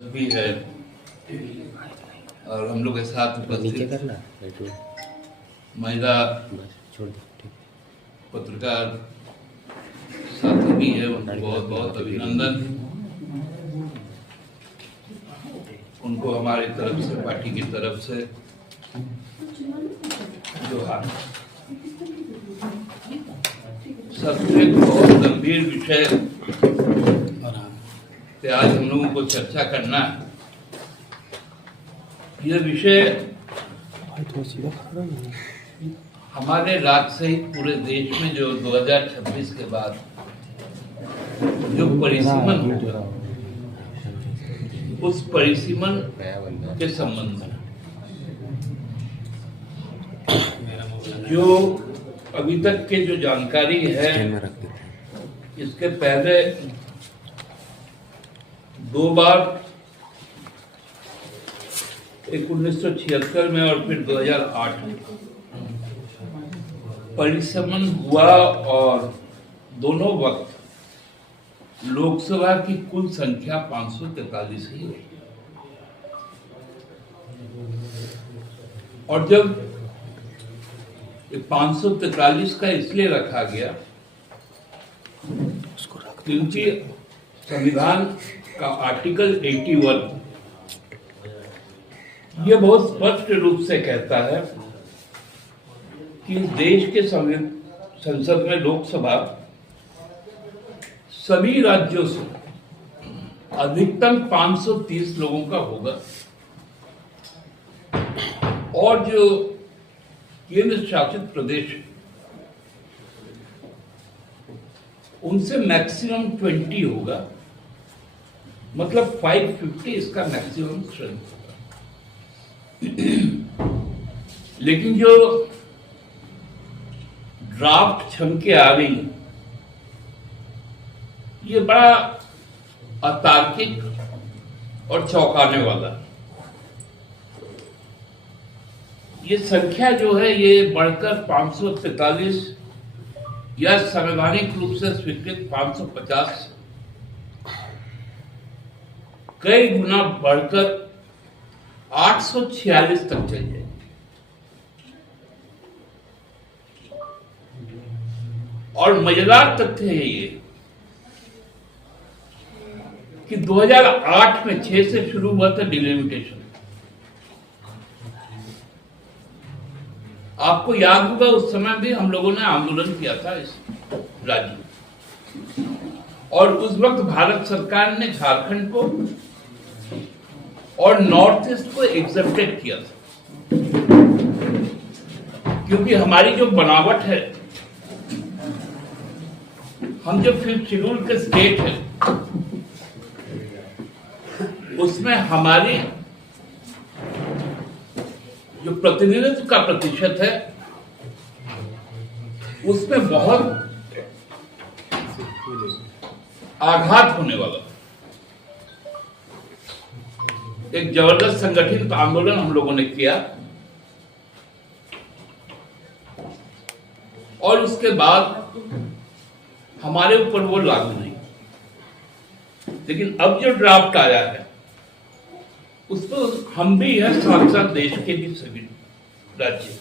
भी है और हम लोग के साथ उपस्थित महिला पत्रकार साथी भी है, उनको बहुत बहुत अभिनंदन। उनको हमारी तरफ से, पार्टी की तरफ से जोहार। सबसे बहुत गंभीर विषय पे आज हम लोगों को चर्चा करना है। यह विषय हमारे राज्य सहित पूरे देश में जो 2026 के बाद जो परिसीमन होगा, उस परिसीमन के संबंध में जो अभी तक के जो जानकारी है, इसके पहले 2 बार, एक 1976 में और फिर 2008 में परिसीमन हुआ और दोनों वक्त लोकसभा की कुल संख्या 543 ही रही। और जब 543 का इसलिए रखा गया क्योंकि संविधान का आर्टिकल 81 ये बहुत स्पष्ट रूप से कहता है कि देश के संसद में, लोकसभा सभी राज्यों से अधिकतम 530 लोगों का होगा और जो केंद्र शासित प्रदेश उनसे मैक्सिमम 20 होगा, मतलब 550 इसका मैक्सिमम स्ट्रेंथ होगा। लेकिन जो ड्राफ्ट छन के आ गई, ये बड़ा अतार्किक और चौंकाने वाला। ये संख्या जो है ये बढ़कर 543 या संवैधानिक रूप से स्वीकृत 550 कई गुना बढ़कर 846 तक चल जाएगी। और मजेदार तथ्य है ये कि 2008 में 6 से शुरू हुआ था डिलिमिटेशन। आपको याद होगा उस समय भी हम लोगों ने आंदोलन किया था इस राज्य में, और उस वक्त भारत सरकार ने झारखंड को और नॉर्थ ईस्ट को एग्जेप्टेड किया था, क्योंकि हमारी जो बनावट है, हम जो 5th शेड्यूल के स्टेट है, उसमें हमारी जो प्रतिनिधित्व का प्रतिशत है उसमें बहुत आघात होने वाला। एक जबरदस्त संगठित आंदोलन हम लोगों ने किया और उसके बाद हमारे ऊपर वो लागू नहीं। लेकिन अब जो ड्राफ्ट आया है उस पर हम भी हैं, साथ साथ देश के भी सभी राज्य।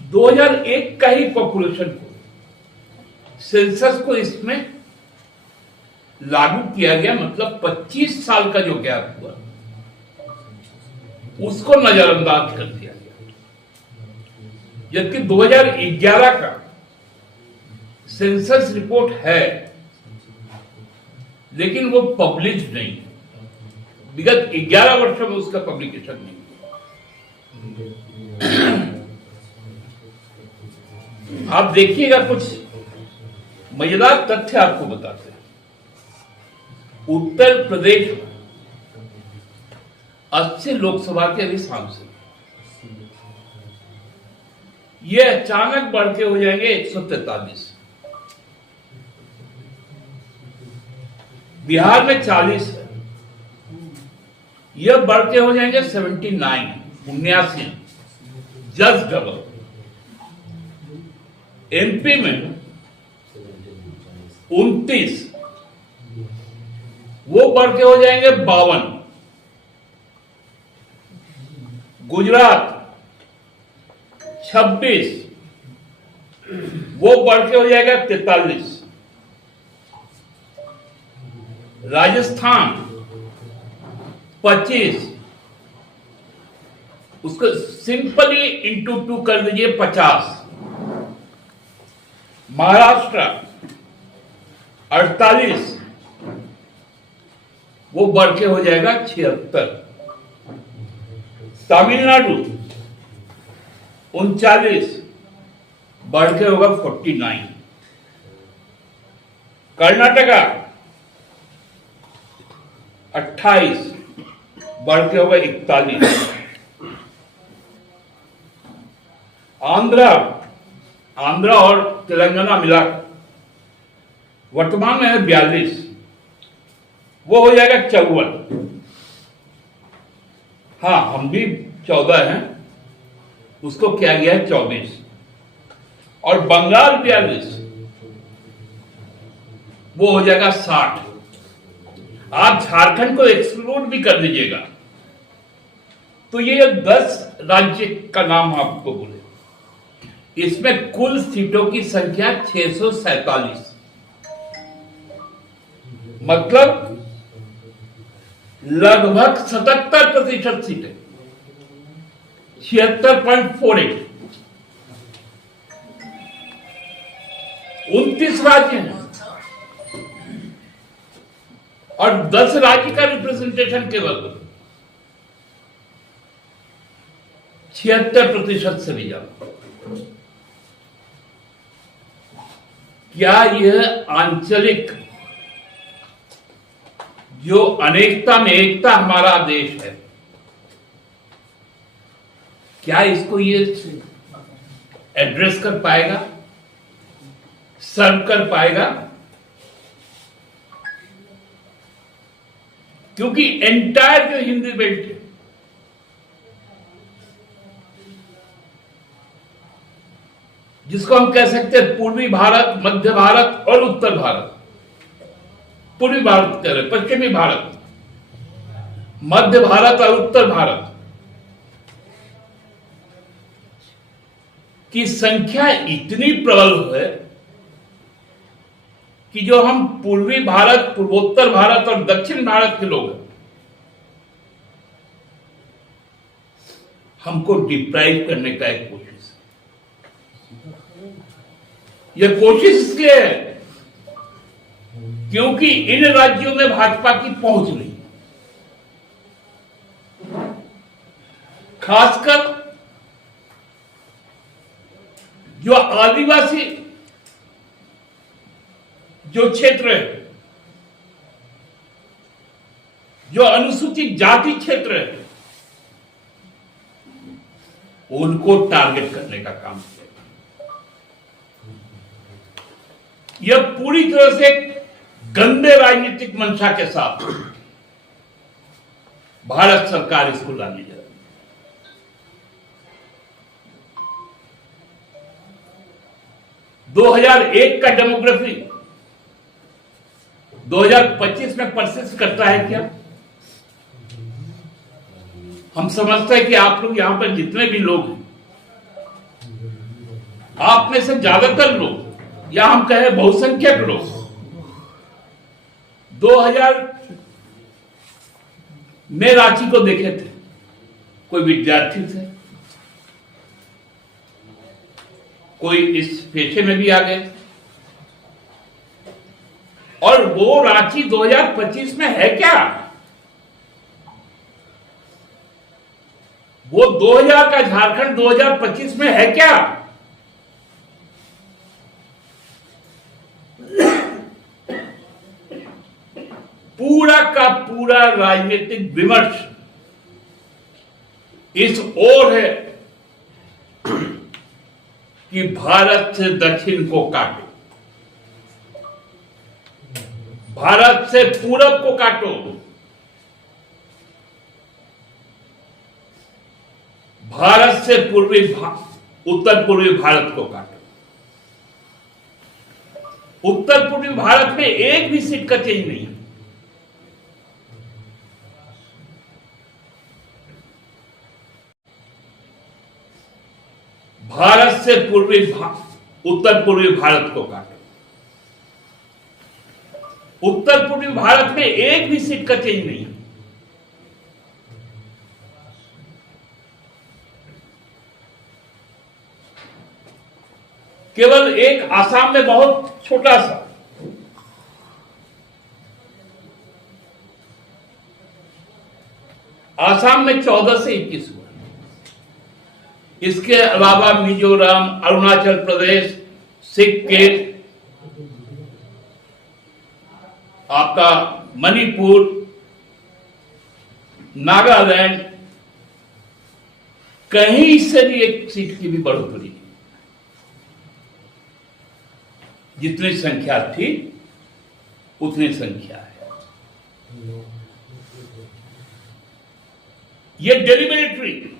2001 का ही पॉपुलेशन को, सेंसस को इसमें लागू किया गया, मतलब 25 साल का जो गैप हुआ उसको नजरअंदाज कर दिया गया। जबकि 2011 का सेंसस रिपोर्ट है, लेकिन वो पब्लिश नहीं। विगत 11 वर्षों में उसका पब्लिकेशन नहीं। आप देखिएगा, कुछ मजेदार तथ्य आपको बताते हैं। उत्तर प्रदेश में 80 लोकसभा के अभी सांसद, ये अचानक बढ़ के हो जाएंगे 143। बिहार में 40 है, यह बढ़ के हो जाएंगे 79, जस्ट डबल। एमपी में 29, वो बढ़ के हो जाएंगे 52। गुजरात 26, वो बढ़ के हो जाएगा 43। राजस्थान 25, उसको सिंपली इंटू 2 कर दीजिए 50। महाराष्ट्र 48, वो बढ़ के हो जाएगा 76। तमिलनाडु 39, बढ़ के होगा 49। कर्नाटका 28, बढ़ के होगा 41। आंध्रा और तेलंगाना मिला वर्तमान में है 42, वो हो जाएगा 54। हाँ, हम भी 14 हैं, उसको किया गया है 24। और बंगाल 42, वो हो जाएगा 60। आप झारखंड को एक्सक्लूड भी कर दीजिएगा तो ये 10 राज्य का नाम आपको बोले। इसमें कुल सीटों की संख्या 647, मतलब लगभग 77% सीटें, 76.48। 29 राज्य हैं और 10 राज्य का रिप्रेजेंटेशन केवल 76% से भी ज्यादा। क्या यह आंचलिक जो अनेकता में एकता हमारा देश है, क्या इसको ये एड्रेस कर पाएगा, सर्व कर पाएगा? क्योंकि एंटायर जो हिंदी बेल्ट है, जिसको हम कह सकते हैं पूर्वी भारत, मध्य भारत और उत्तर भारत। पूर्वी भारत कह रहे, पश्चिमी भारत, मध्य भारत और उत्तर भारत की संख्या इतनी प्रबल है कि जो हम पूर्वी भारत, पूर्वोत्तर भारत और दक्षिण भारत के लोग हैं, हमको डिप्राइव करने का एक कोशिश है। यह कोशिश इसलिए है क्योंकि इन राज्यों में भाजपा की पहुंच नहीं, खासकर जो आदिवासी जो क्षेत्र है, जो अनुसूचित जाति क्षेत्र है, उनको टारगेट करने का काम किया। यह पूरी तरह से गंदे राजनीतिक मंशा के साथ भारत सरकार इसको लाने जा रही है। 2001 का डेमोग्राफी 2025 में परसिस्ट करता है क्या? हम समझते हैं कि आप लोग यहां पर जितने भी लोग हैं, आप में से ज्यादातर लोग या हम कहें बहुसंख्यक लोग 2000 में रांची को देखे थे। कोई विद्यार्थी थे, कोई इस पेशे में भी आ गए, और वो रांची 2025 में है क्या? वो 2000 का झारखंड 2025 में है क्या? पूरा का पूरा राजनीतिक विमर्श इस ओर है कि भारत से दक्षिण को काटो, भारत से पूरब को काटो, भारत से उत्तर पूर्वी भारत को काटो। उत्तर पूर्वी भारत में एक भी सीट का चेंज नहीं है। भारत से उत्तर पूर्वी भारत को काटा। उत्तर पूर्वी भारत में एक भी सीट का चेंज नहीं है। केवल एक आसाम में बहुत छोटा सा, आसाम में 14 से 21 हुआ। इसके अलावा मिजोरम, अरुणाचल प्रदेश, सिक्किम, आपका मणिपुर, नागालैंड, कहीं से भी एक सीट की भी बढ़ोतरी नहीं। जितनी संख्या थी उतनी संख्या है। ये डेलिबरेटरी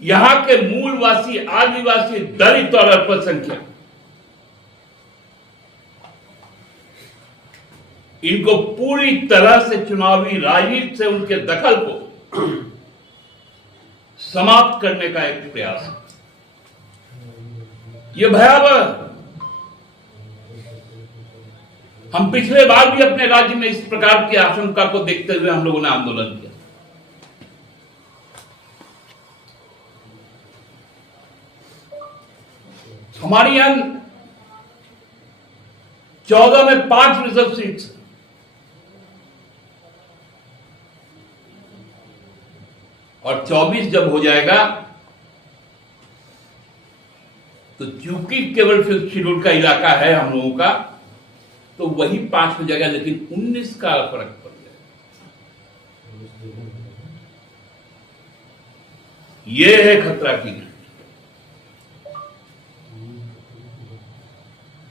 यहां के मूलवासी, आदिवासी, दलित और अल्पसंख्यक, इनको पूरी तरह से चुनावी राजनीति से उनके दखल को समाप्त करने का एक प्रयास है। ये भयावह। हम पिछले बार भी अपने राज्य में इस प्रकार की आशंका को देखते हुए हम लोगों ने आंदोलन किया। हमारे यहां 14 में 5 रिजर्व सीट्स, और 24 जब हो जाएगा तो चूंकि केवल फिफ्थ शेड्यूल का इलाका है हम लोगों का, तो वही 5 हो जाएगा, लेकिन 19 का फर्क पड़ जाएगा। ये है खतरा की घंटी।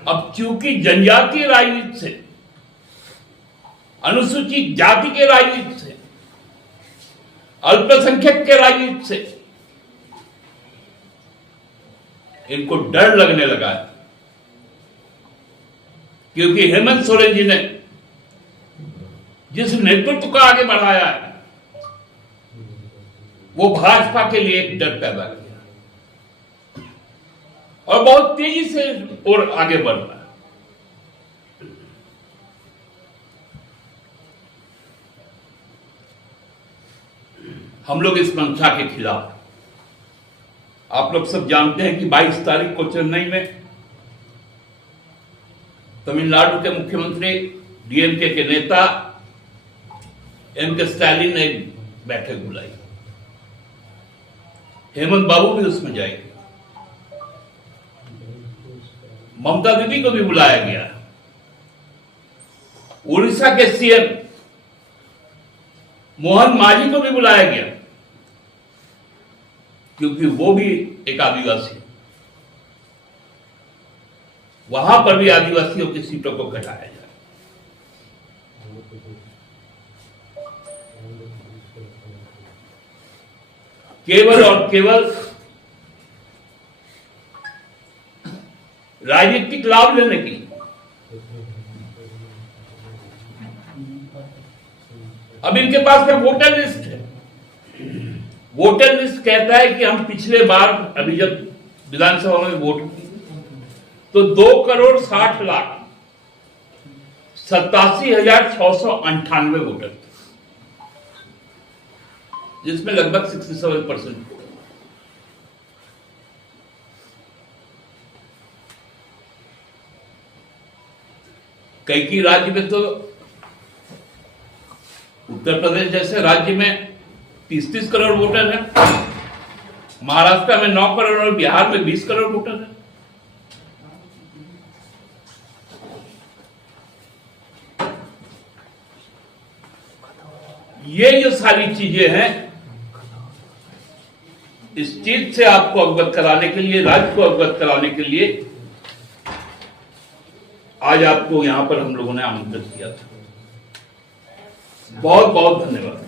अब चूंकि जनजातीय राजनीति से, अनुसूचित जाति के राजनीति से, अल्पसंख्यक के राजनीति से इनको डर लगने लगा है, क्योंकि हेमंत सोरेन जी ने जिस नेतृत्व को आगे बढ़ाया है वो भाजपा के लिए एक डर पैदा किया और बहुत तेजी से और आगे बढ़ रहा है। हम लोग इस मंशा के खिलाफ। आप लोग सब जानते हैं कि 22 तारीख को चेन्नई में तमिलनाडु के मुख्यमंत्री, डीएमके के नेता एम.के. स्टालिन ने एक बैठक बुलाई। हेमंत बाबू भी उसमें जाएंगे, ममता दीदी को भी बुलाया गया, उड़ीसा के सीएम मोहन मांझी को भी बुलाया गया, क्योंकि वो भी एक आदिवासी है। वहां पर भी आदिवासियों की सीटों को घटाया जाए। केवल और केवल राजनीतिक लाभ लेने की। अब इनके पास में वोटर लिस्ट है। वोटर लिस्ट कहता है कि हम पिछले बार अभी जब विधानसभा में वोट किए तो 2,60,87,698 वोटर थे, जिसमें लगभग 67%। कई राज्य में तो, उत्तर प्रदेश जैसे राज्य में 30-30 करोड़ वोटर है, महाराष्ट्र में 9 करोड़ और बिहार में 20 करोड़ वोटर है। ये जो सारी चीजें हैं, इस चीज से आपको अवगत कराने के लिए, राज्य को अवगत कराने के लिए आज आपको यहां पर हम लोगों ने आमंत्रित किया था। बहुत बहुत धन्यवाद।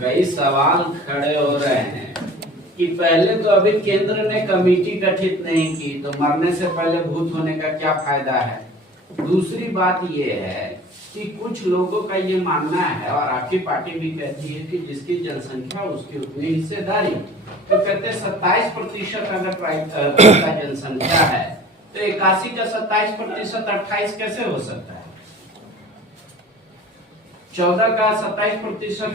कई सवाल खड़े हो रहे हैं कि पहले तो अभी केंद्र ने कमेटी गठित नहीं की, तो मरने से पहले भूत होने का क्या फायदा है। दूसरी बात यह है कि कुछ लोगों का ये मानना है और आपकी पार्टी भी कहती है कि जिसकी जनसंख्या उसकी उतनी हिस्सेदारी, तो कहते हैं 27% अगर का जनसंख्या है तो 81 का 27% 28 कैसे हो सकता है? 14 का 27%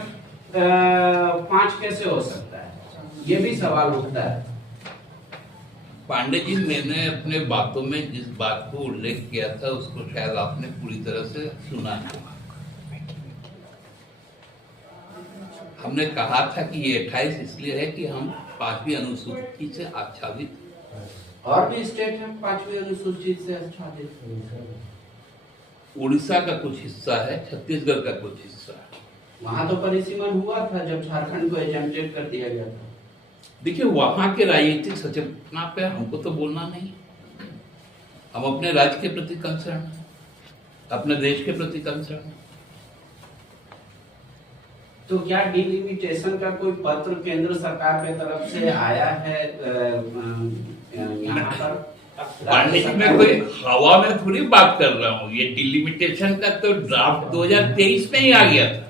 5 कैसे हो सकता है? ये भी सवाल उठता है। पांडे जी, मैंने अपने बातों में जिस बात को उल्लेख किया था उसको शायद आपने पूरी तरह से सुना है। हमने कहा था कि ये 28 इसलिए है कि हम 5वीं अनुसूची से आच्छादित, और भी स्टेट है 5वीं अनुसूची से आच्छादित। उड़ीसा का कुछ हिस्सा है, छत्तीसगढ़ का कुछ हिस्सा है। वहां तो परिसीमन हुआ था जब झारखंड को एजेंटेड कर दिया गया था। देखिए, वहां के राजनीतिक सचेतना पे हमको तो बोलना नहीं। हम अपने राज्य के प्रति कंसर्न, अपने देश के प्रति कंसर्न। तो क्या डिलिमिटेशन का कोई पत्र केंद्र सरकार की तरफ से आया है यहाँ पर? पांडे जी, मैं कोई हवा में थोड़ी बात कर रहा हूँ। ये डिलिमिटेशन का तो ड्राफ्ट 2023 में ही आ गया था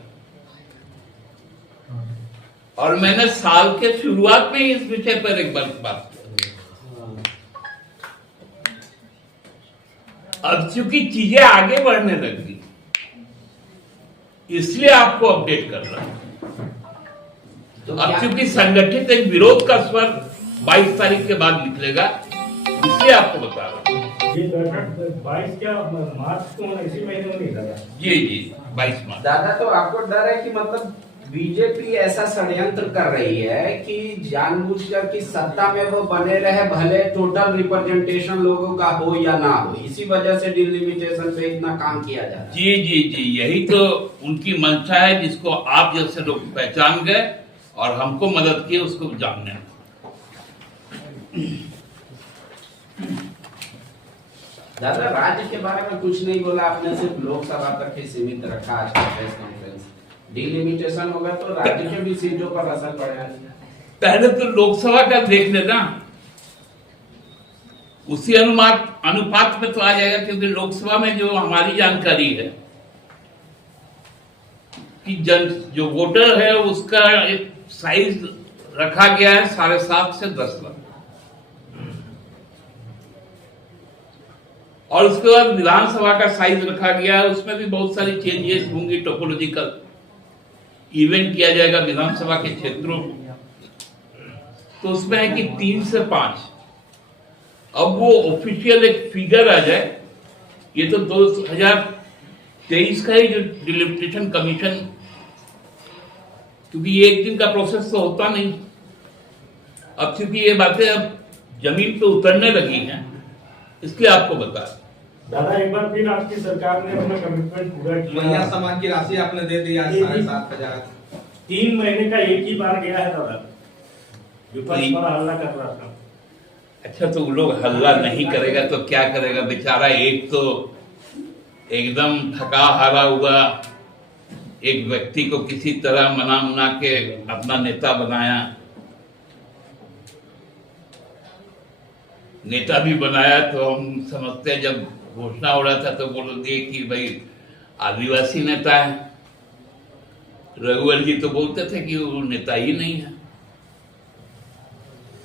और मैंने साल के शुरुआत में इस विषय पर एक बार बात की। अब चूंकि चीजें आगे बढ़ने लगी इसलिए आपको अपडेट कर रहा हूं। तो अब चूंकि संगठित एक विरोध का स्वर 22 तारीख के बाद निकलेगा इसलिए आपको बता रहा हूं। ये 22 क्या मार्च को इसी महीने में नहीं लगा? जी 22 मार्च। दादा, तो आपको डर है कि मतलब बीजेपी ऐसा षड्यंत्र कर रही है कि जानबूझकर कि सत्ता में वो बने रहे, भले टोटल रिप्रेजेंटेशन लोगों का हो या ना हो, इसी वजह से डिलिमिटेशन पे इतना काम किया जा रहा है। जी यही तो उनकी मंशा है जिसको आप जैसे लोग पहचान गए और हमको मदद किए उसको जानने। दादा, राज्य के बारे में कुछ नहीं बोला आपने, सिर्फ लोकसभा तक ही सीमित रखा आज का प्रेस कॉन्फ्रेंस। डिलिमिटेशन होगा तो राज्य के भी सीटों पर असर पड़ेगा। पहले तो लोकसभा का देख लेना, उसी अनुपात में तो आ जाएगा, क्योंकि लोकसभा में जो हमारी जानकारी है कि जो वोटर है उसका एक साइज रखा गया है 7.5 से 10 लाख, और उसके बाद विधानसभा का साइज रखा गया है। उसमें भी बहुत सारी चेंजेस होंगी, टोपोलॉजिकल इवेंट किया जाएगा विधानसभा के क्षेत्रों में। तो उसमें है कि 3 से 5। अब वो ऑफिशियल एक फिगर आ जाए, ये तो 2023 का ही जो डिलिमिटेशन कमीशन, क्योंकि ये एक दिन का प्रोसेस तो होता नहीं। अब चूंकि ये बातें अब जमीन पे उतरने लगी हैं इसलिए आपको बता। दादा, एक बार फिर आपकी सरकार ने अपना कमिटमेंट पूरा किया। महिला समाज की राशि आपने दे दी आज 7,500। 3 महीने का एक ही बार गया है दादा। विपक्ष बड़ा हल्ला कर रहा था। अच्छा, तो वो लोग हल्ला नहीं करेगा तो क्या करेगा बेचारा? एक तो एकदम थका हारा हुआ एक व्यक्ति को किसी तरह मना के अपना नेता बनाया, नेता भी बनाया। तो हम समझते हैं जब घोषणा हो रहा था तो बोल दिए कि भाई आदिवासी नेता है। रघुवर जी तो बोलते थे कि वो नेता ही नहीं है,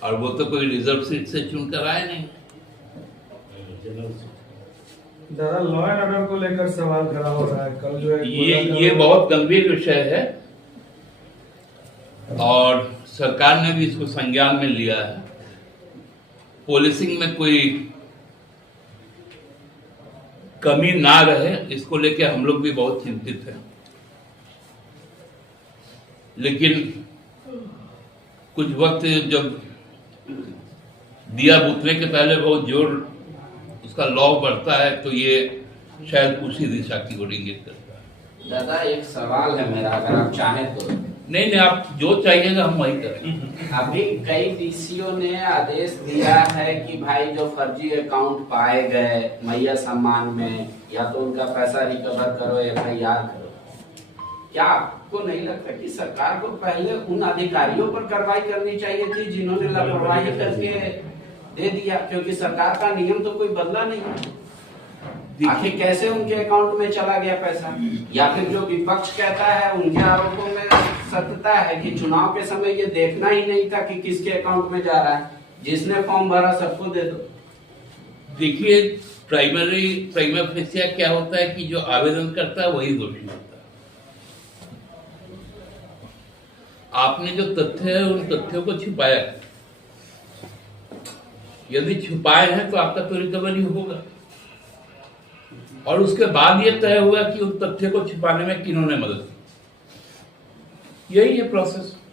और वो तो कोई रिजर्व सीट से चुनकर आए नहीं। दादा, लॉ एंड ऑर्डर को लेकर सवाल खड़ा हो रहा है। कल जो है ये बहुत गंभीर विषय है और सरकार ने भी इसको संज्ञान में लिया है। पुलिसिंग में कोई कमी ना रहे इसको लेके हम लोग भी बहुत चिंतित हैं। लेकिन कुछ वक्त जब दिया बुतने के पहले बहुत जोर उसका लॉ बढ़ता है तो ये शायद उसी दिशा की ओर इंगित करता है। दादा, एक सवाल है मेरा, अगर आप चाहें तो। नहीं, आप जो चाहिएगा हम वही करेंगे। अभी कई डीसीओ ने आदेश दिया है कि भाई जो फर्जी अकाउंट पाए गए मैया सम्मान में, या तो उनका पैसा रिकवर करो, FIR करो। क्या आपको नहीं लगता कि सरकार को पहले उन अधिकारियों पर कार्रवाई करनी चाहिए थी जिन्होंने लापरवाही करके दे दिया? क्योंकि सरकार का नियम तो कोई बदला नहीं है। आखिर कैसे उनके अकाउंट में चला गया पैसा? या फिर जो विपक्ष कहता है उनके आरोपों में सत्यता है कि चुनाव के समय ये देखना ही नहीं था कि किसके अकाउंट में जा रहा है, जिसने फॉर्म भरा सबको दे दो। देखिए, प्राइमरी फेसिया क्या होता है कि जो आवेदन करता है वही दोषी होता है। आपने जो तथ्य है उन तथ्यों को छिपाया है। यदि छुपाए हैं तो आपका तो रिकवरी होगा, और उसके बाद ये तय होगा कि उन तथ्य को छिपाने में किन्होंने मदद की। यही है प्रोसेस।